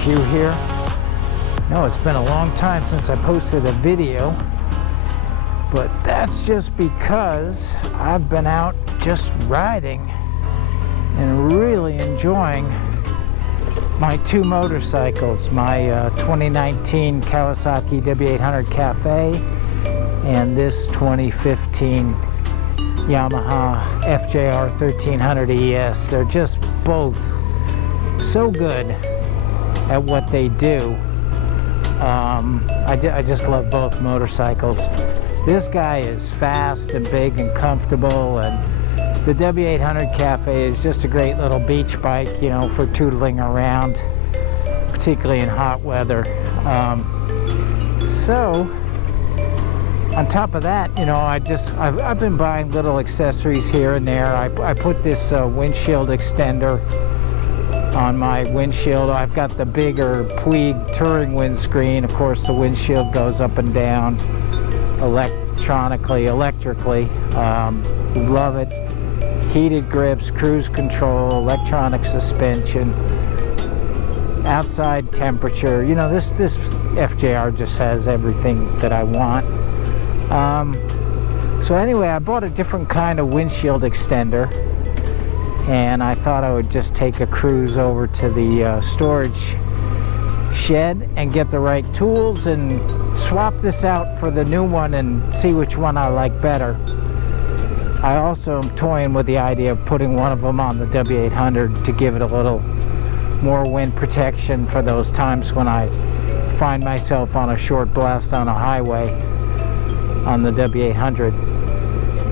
cue here. No, it's been a long time since I posted a video, but that's just because I've been out just riding and really enjoying my two motorcycles, my 2019 Kawasaki W800 Cafe and this 2015 Yamaha FJR 1300 ES. They're just both so good at what they do. I just love both motorcycles. This guy is fast and big and comfortable, and the W800 Cafe is just a great little beach bike, you know, for tootling around, particularly in hot weather. So on top of that, you know, I've been buying little accessories here and there. I put this windshield extender on my windshield. I've got the bigger Puig touring windscreen. Of course, the windshield goes up and down electrically. Love it. Heated grips, cruise control, electronic suspension, outside temperature. You know, this FJR just has everything that I want. So anyway, I bought a different kind of windshield extender, and I thought I would just take a cruise over to the storage shed and get the right tools and swap this out for the new one and see which one I like better. I also am toying with the idea of putting one of them on the W800 to give it a little more wind protection for those times when I find myself on a short blast on a highway on the W800.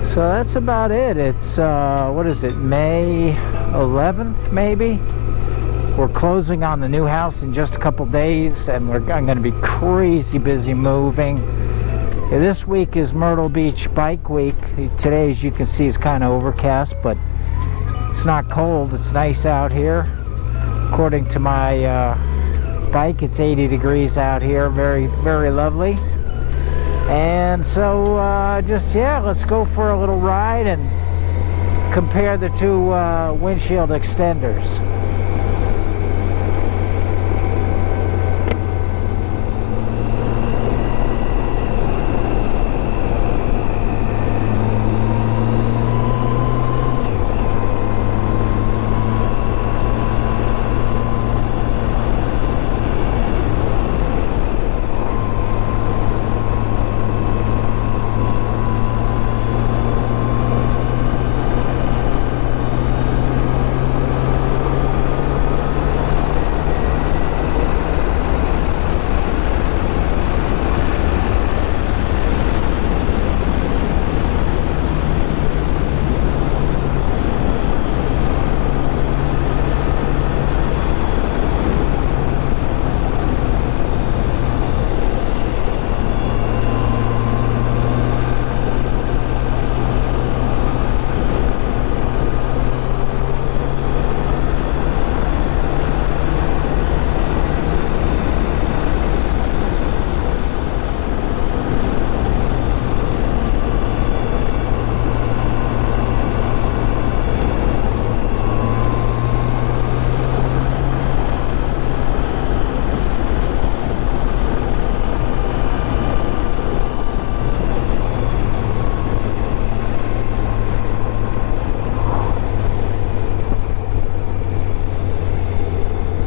So that's about it. It's what is it, May 11th maybe? We're closing on the new house in just a couple days, and I'm going to be crazy busy moving. This week is Myrtle Beach Bike Week. Today, as you can see, is kind of overcast, but it's not cold. It's nice out here. According to my bike, it's 80 degrees out here. Very, very lovely. And so let's go for a little ride and compare the two windshield extenders.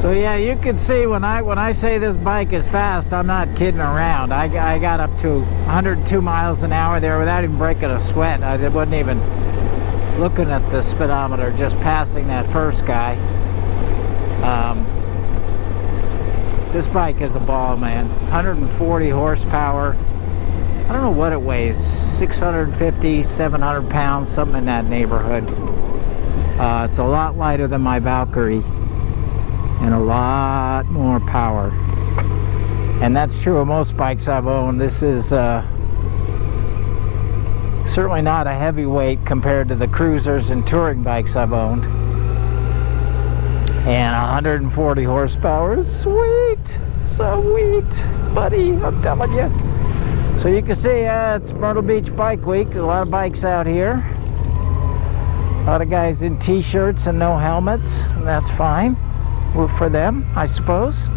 So yeah, you can see when I say this bike is fast, I'm not kidding around. I got up to 102 miles an hour there without even breaking a sweat. I wasn't even looking at the speedometer, just passing that first guy. This bike is a ball, man. 140 horsepower. I don't know what it weighs, 650, 700 pounds, something in that neighborhood. It's a lot lighter than my Valkyrie, and a lot more power. And that's true of most bikes I've owned. This is certainly not a heavyweight compared to the cruisers and touring bikes I've owned. And 140 horsepower is sweet, sweet, buddy, I'm telling you. So you can see it's Myrtle Beach Bike Week. A lot of bikes out here. A lot of guys in t-shirts and no helmets, and that's fine for them, I suppose.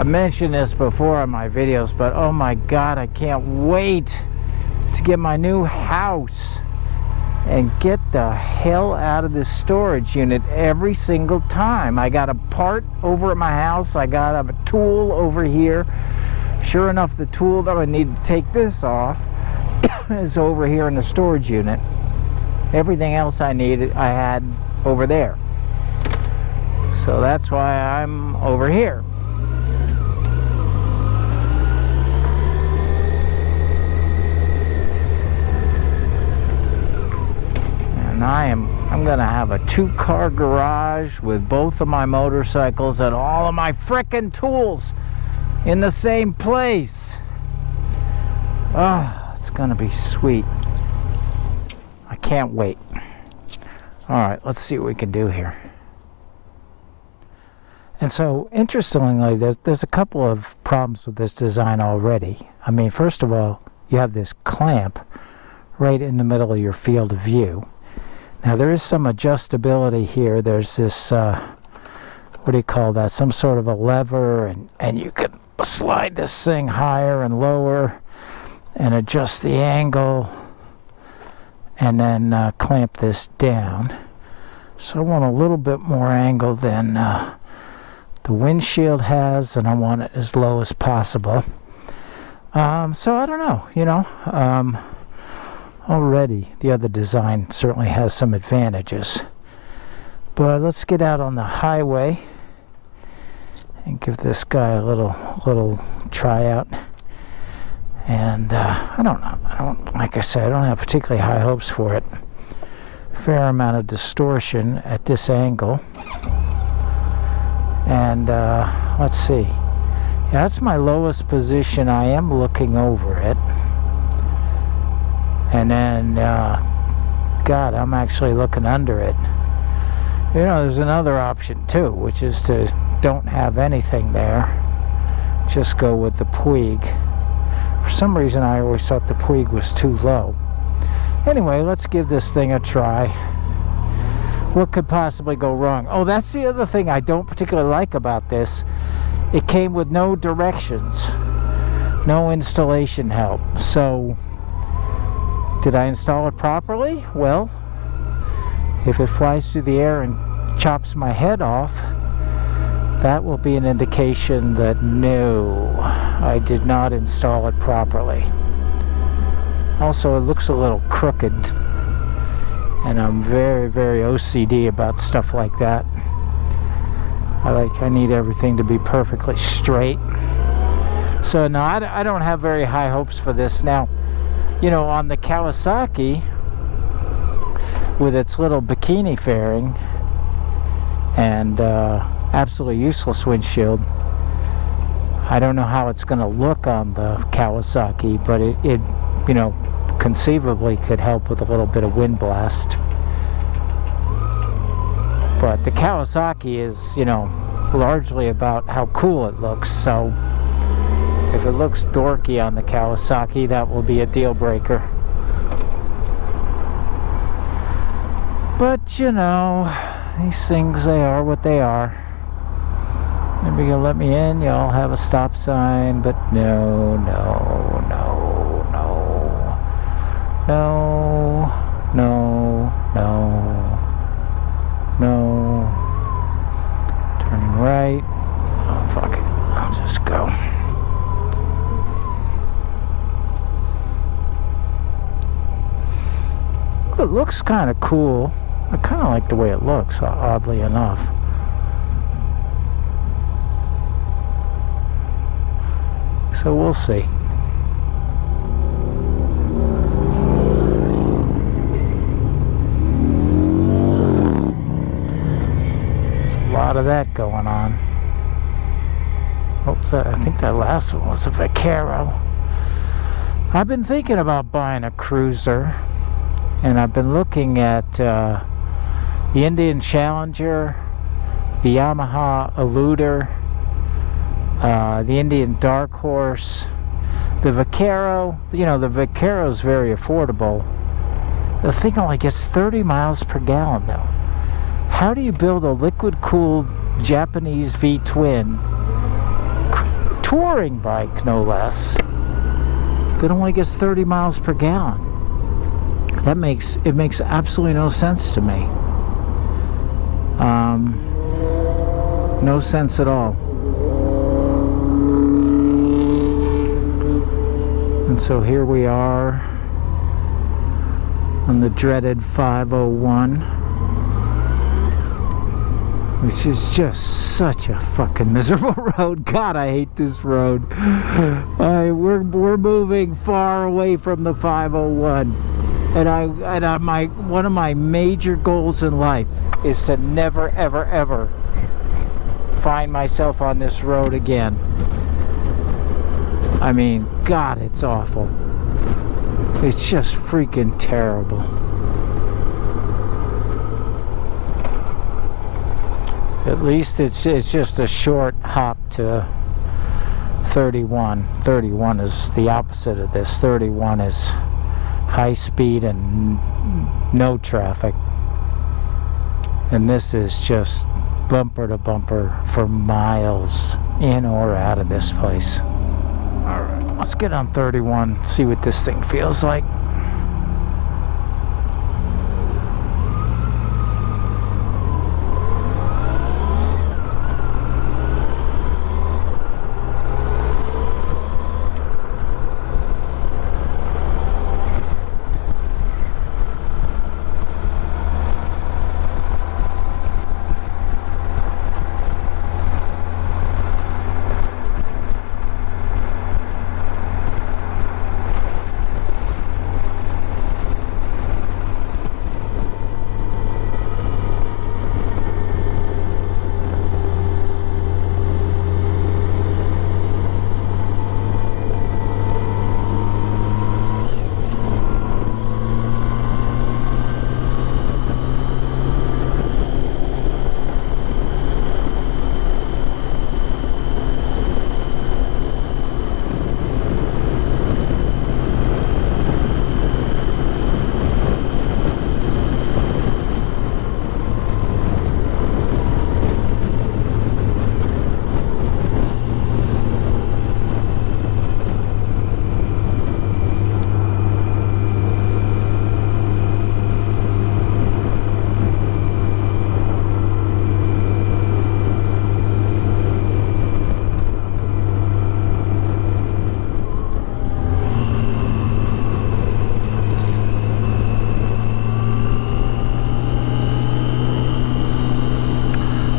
I mentioned this before on my videos, but oh my God, I can't wait to get my new house and get the hell out of this storage unit every single time. I got a part over at my house, I got a tool over here. Sure enough, the tool that I need to take this off is over here in the storage unit. Everything else I needed, I had over there. So that's why I'm over here. And I'm gonna have a 2-car garage with both of my motorcycles and all of my frickin' tools in the same place. Oh, it's gonna be sweet. I can't wait. All right, let's see what we can do here. And so, interestingly, there's a couple of problems with this design already. I mean, first of all, you have this clamp right in the middle of your field of view. Now, there is some adjustability here. There's this, what do you call that? Some sort of a lever, and you can slide this thing higher and lower and adjust the angle and then clamp this down. So I want a little bit more angle than the windshield has, and I want it as low as possible. So I don't know, you know, already the other design certainly has some advantages. But let's get out on the highway and give this guy a little tryout. And I don't know, like I said, I don't have particularly high hopes for it. Fair amount of distortion at this angle. And let's see. Yeah, that's my lowest position. I am looking over it. And then, God, I'm actually looking under it. You know, there's another option too, which is to don't have anything there. Just go with the Puig. For some reason, I always thought the Puig was too low. Anyway, let's give this thing a try. What could possibly go wrong? Oh, that's the other thing I don't particularly like about this. It came with no directions, no installation help. So, did I install it properly? Well, if it flies through the air and chops my head off, that will be an indication that no, I did not install it properly. Also, it looks a little crooked, and I'm very, very OCD about stuff like that. I need everything to be perfectly straight. So no, I don't have very high hopes for this. Now, you know, on the Kawasaki, with its little bikini fairing and absolutely useless windshield, I don't know how it's going to look on the Kawasaki, but it you know, conceivably could help with a little bit of wind blast. But the Kawasaki is, you know, largely about how cool it looks. So if it looks dorky on the Kawasaki, that will be a deal breaker. But you know, these things, they are what they are. Maybe you'll let me in, y'all have a stop sign, but no, no, no, no, no, no, no, no. Turning right. Oh, fuck it. I'll just go. It looks kind of cool. I kind of like the way it looks, oddly enough. So we'll see. There's a lot of that going on. What was that? I think that last one was a Vaquero. I've been thinking about buying a cruiser, and I've been looking at the Indian Challenger, the Yamaha Eluder, the Indian Dark Horse, the Vaquero. You know, the Vaquero is very affordable. The thing only gets 30 miles per gallon though. How do you build a liquid-cooled Japanese V-twin touring bike, no less, that only gets 30 miles per gallon. It makes absolutely no sense to me. No sense at all. And so here we are on the dreaded 501, which is just such a fucking miserable road. God, I hate this road. We're moving far away from the 501, and one of my major goals in life is to never, ever, ever find myself on this road again. I mean, God, it's awful. It's just freaking terrible. At least it's just a short hop to 31. 31 is the opposite of this. 31 is high speed and no traffic. And this is just bumper to bumper for miles in or out of this place. Alright, let's get on 31, see what this thing feels like.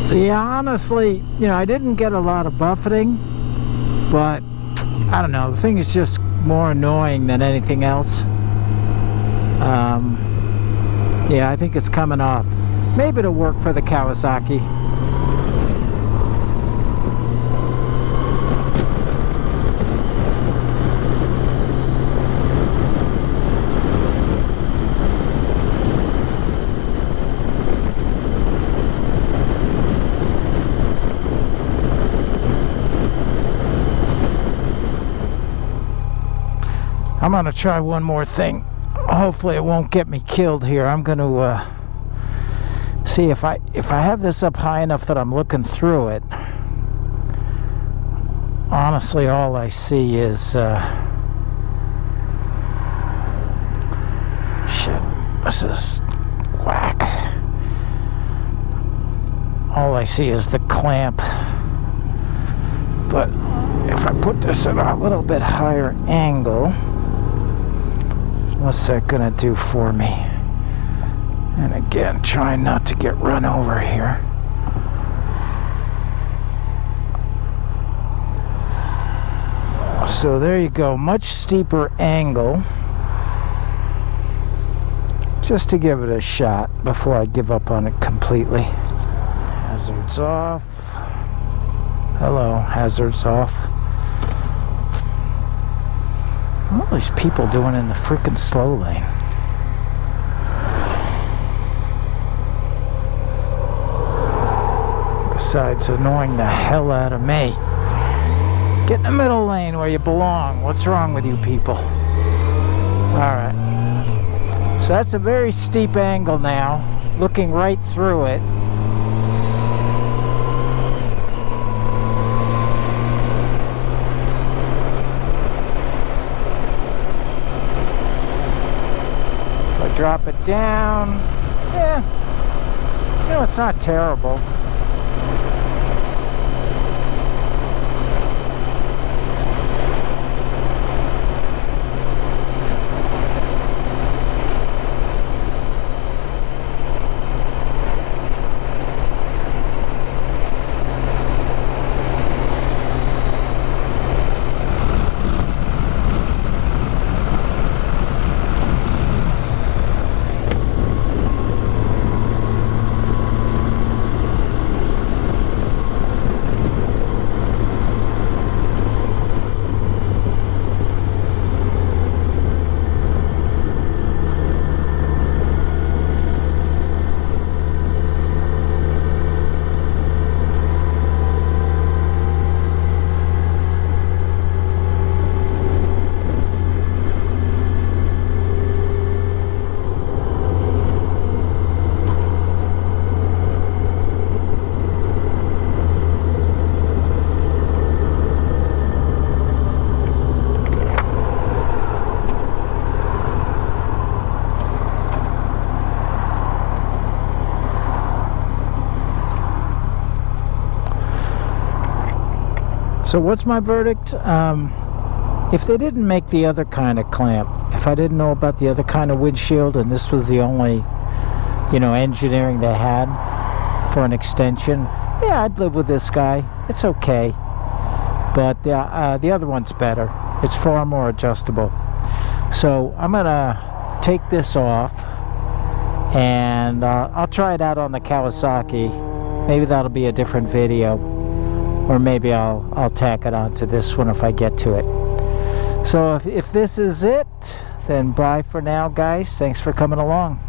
So yeah, honestly, you know, I didn't get a lot of buffeting, but I don't know, the thing is just more annoying than anything else. Yeah, I think it's coming off. Maybe it'll work for the Kawasaki. I'm gonna try one more thing. Hopefully it won't get me killed here. I'm gonna see if I have this up high enough that I'm looking through it. Honestly, all I see is shit. This is whack. All I see is the clamp. But if I put this at a little bit higher angle, what's that gonna do for me? And again, trying not to get run over here. So there you go, much steeper angle. Just to give it a shot before I give up on it completely. Hazards off. Hello, hazards off. What are these people doing in the freaking slow lane? Besides annoying the hell out of me. Get in the middle lane where you belong. What's wrong with you people? Alright. So that's a very steep angle now. Looking right through it. drop it down. Yeah, you know, it's not terrible. So what's my verdict? If they didn't make the other kind of clamp, if I didn't know about the other kind of windshield and this was the only, you know, engineering they had for an extension, yeah, I'd live with this guy. It's okay. But the other one's better. It's far more adjustable. So I'm gonna take this off and I'll try it out on the Kawasaki. Maybe that'll be a different video. Or maybe I'll tack it onto this one if I get to it. So if this is it, then bye for now, guys. Thanks for coming along.